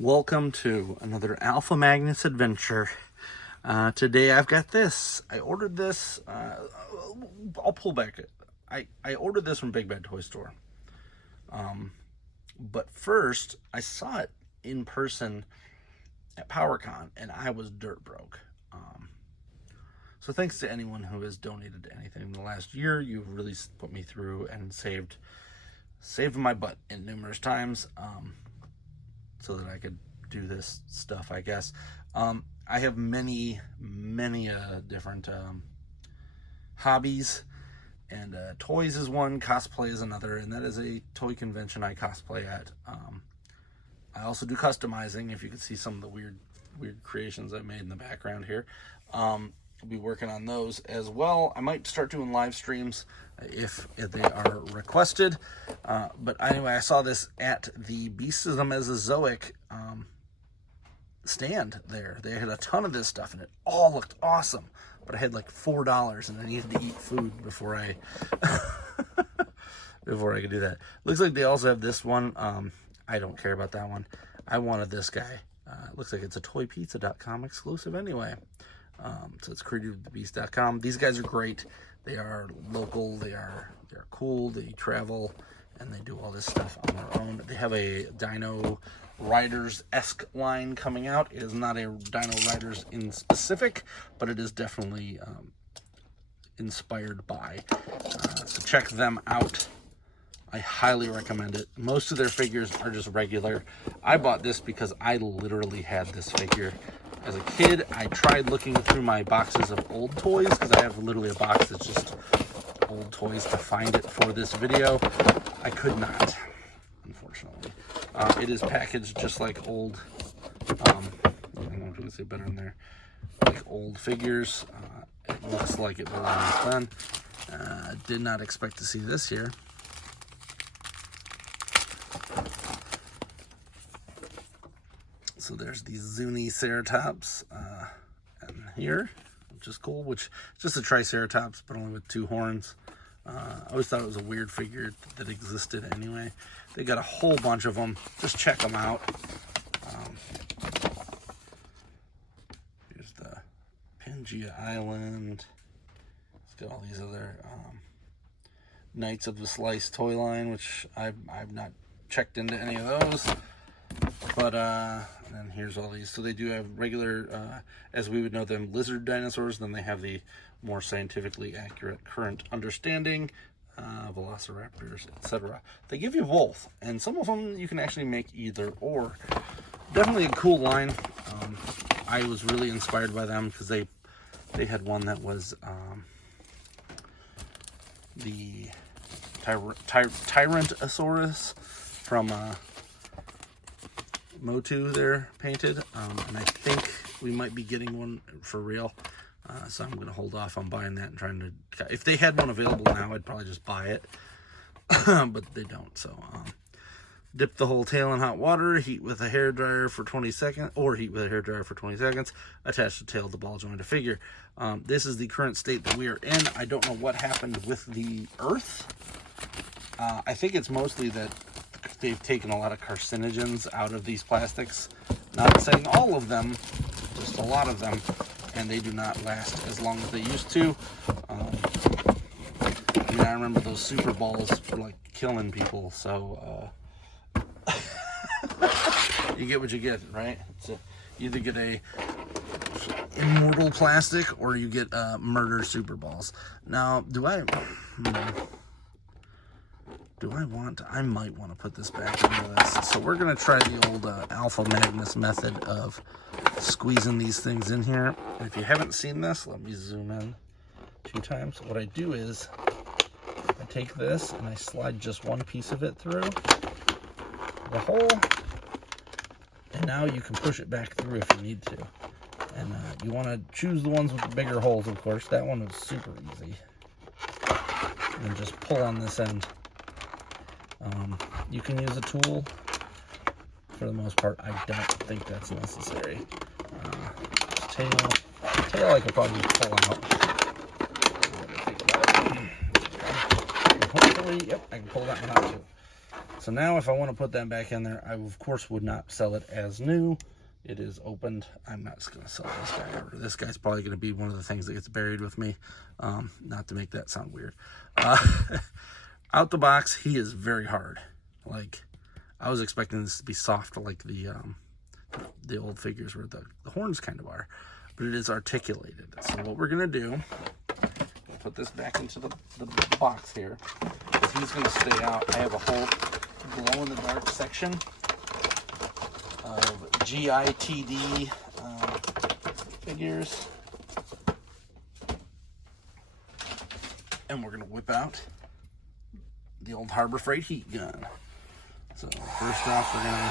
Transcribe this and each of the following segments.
Welcome to another Alpha Magnus adventure. Today I've got this. I ordered this. I'll pull back. I ordered this from Big Bad Toy Store. But first, I saw it in person at PowerCon, and I was dirt broke. So thanks to anyone who has donated anything in the last year. You've really put me through and saved my butt in numerous times. So that I could do this stuff, I guess. I have many different hobbies, and toys is one, cosplay is another, and that is a toy convention I cosplay at. I also do customizing, if you can see some of the weird creations I made in the background here. I'll be working on those as well. I might start doing live streams if they are requested. But anyway, I saw this at the Beasts of the Mesozoic stand there. They had a ton of this stuff, and it all looked awesome. But I had like $4, and I needed to eat food before I could do that. Looks like they also have this one. I don't care about that one. I wanted this guy. Looks like it's a toypizza.com exclusive anyway. So it's creativebeast.com. These guys are great. They are local. They're cool. They travel and they do all this stuff on their own. They have a Dino Riders-esque line coming out. It is not a Dino Riders in specific, but it is definitely inspired by. So check them out. I highly recommend it. Most of their figures are just regular. I bought this because I literally had this figure as a kid. I tried looking through my boxes of old toys, because I have literally a box that's just old toys, to find it for this video. I could not, unfortunately. It is packaged just like old, I don't know if you can say better in there, like old figures. It looks like it belongs then. Did not expect to see this here. So there's these Zunisaurus and here, which is cool, which is just a Triceratops, but only with 2 horns. I always thought it was a weird figure that existed anyway. They got a whole bunch of them. Just check them out. Here's the Pangea Island. It's got all these other Knights of the Slice toy line, which I've not checked into any of those. But, and then here's all these. So they do have regular, as we would know them, lizard dinosaurs. Then they have the more scientifically accurate current understanding, velociraptors, etc. They give you both. And some of them you can actually make either or. Definitely a cool line. I was really inspired by them because they had one that was the Tyrantosaurus from Motu there painted, and I think we might be getting one for real, so I'm gonna hold off on buying that and trying to, if they had one available now, I'd probably just buy it. But they don't. So dip the whole tail in hot water, heat with a hairdryer for 20 seconds, or heat with a hairdryer for 20 seconds, attach the tail to the ball joint of figure. This is the current state that we are in. I don't know what happened with the earth. I think it's mostly that they've taken a lot of carcinogens out of these plastics. Not saying all of them, just a lot of them, and they do not last as long as they used to. I mean, I remember those super balls were like killing people, so you get what you get, right? So you either get a immortal plastic or you get murder super balls. Now, I might want to put this back into this. So we're going to try the old Alpha Magnus method of squeezing these things in here. And if you haven't seen this, let me zoom in 2 times. What I do is I take this and I slide just one piece of it through the hole. And now you can push it back through if you need to. And you want to choose the ones with the bigger holes, of course. That one was super easy. And just pull on this end. You can use a tool. For the most part, I don't think that's necessary. Tail I could probably pull out. Hopefully, yep, I can pull that one out too. So now if I want to put that back in there, I of course would not sell it as new. It is opened. I'm not just going to sell this guy ever. This guy's probably going to be one of the things that gets buried with me. Not to make that sound weird. Out the box, he is very hard. Like, I was expecting this to be soft like the old figures where the horns kind of are. But it is articulated. So what we're going to do, put this back into the box here, because he's going to stay out. I have a whole glow-in-the-dark section of GITD figures. And we're going to whip out the old Harbor Freight heat gun. So first off, we're going to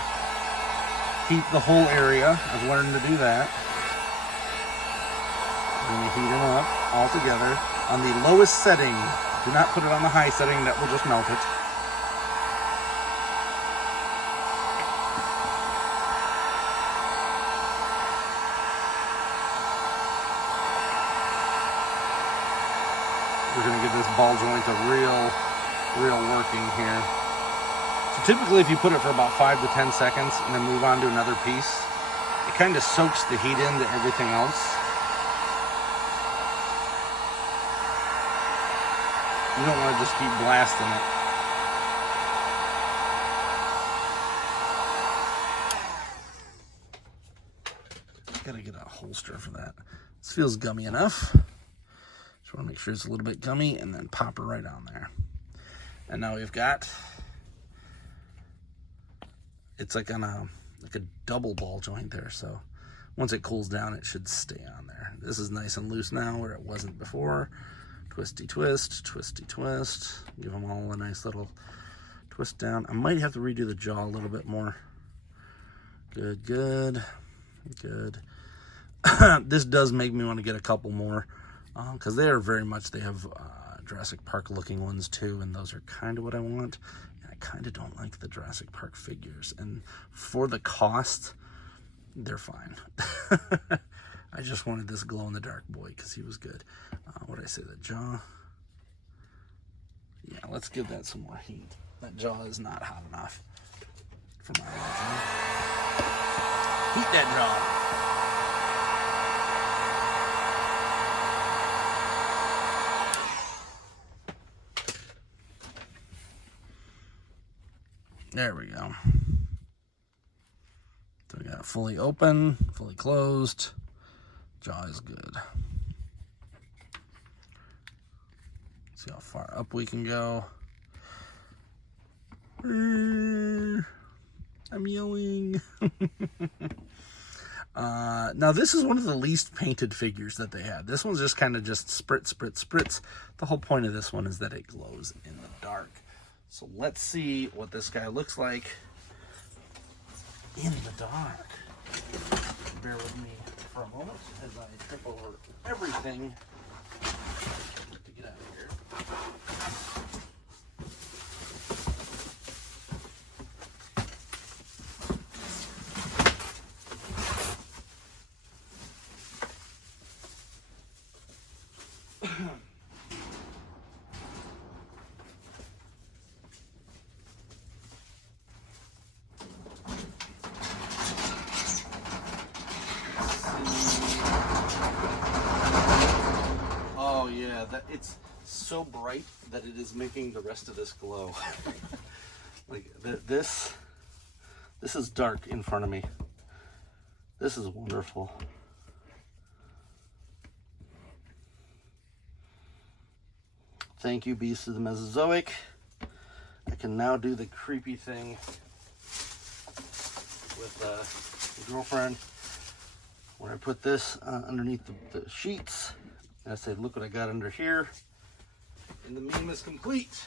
heat the whole area. I've learned to do that. We're going to heat them up all together on the lowest setting. Do not put it on the high setting, that will just melt it. We're going to give this ball joint a real working here. So typically if you put it for about 5 to 10 seconds and then move on to another piece, it kind of soaks the heat into everything else. You don't want to just keep blasting it. Gotta get a holster for that. This feels gummy enough. Just want to make sure it's a little bit gummy and then pop her right on there. And now we've got, it's like on a double ball joint there. So once it cools down, it should stay on there. This is nice and loose now where it wasn't before. Twisty twist, twisty twist. Give them all a nice little twist down. I might have to redo the jaw a little bit more. Good, good, good. This does make me want to get a couple more because they are very much, they have Jurassic Park looking ones too, and those are kind of what I want. And I kind of don't like the Jurassic Park figures, and for the cost, they're fine. I just wanted this glow-in-the-dark boy because he was good. What did I say, the jaw? Yeah, let's give that some more heat. That jaw is not hot enough for my liking. Heat that jaw. There we go. So we got it fully open, fully closed. Jaw is good. See how far up we can go. I'm yelling. Now this is one of the least painted figures that they had. This one's just kind of just spritz, spritz, spritz. The whole point of this one is that it glows in the dark. So let's see what this guy looks like in the dark. Bear with me for a moment as I trip over everything to get out of here. That it's so bright that it is making the rest of this glow. Like this is dark in front of me. This is wonderful. Thank you, Beasts of the Mesozoic. I can now do the creepy thing with the girlfriend where I put this underneath the sheets. I said, look what I got under here. And the meme is complete.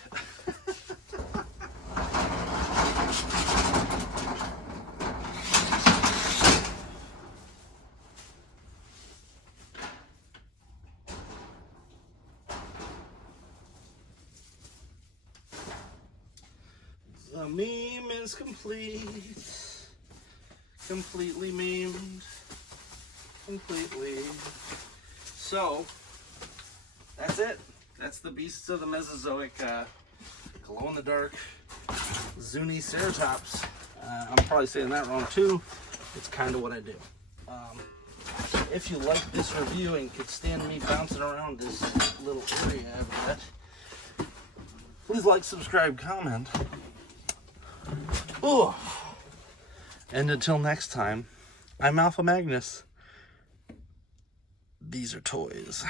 The meme is complete. Completely memed. Completely. So, that's it. That's the Beasts of the Mesozoic glow-in-the-dark Zunisaurus. I'm probably saying that wrong too. It's kind of what I do. If you like this review and could stand me bouncing around this little area I've got, please like, subscribe, comment. Oh. And until next time, I'm Alpha Magnus. These are toys.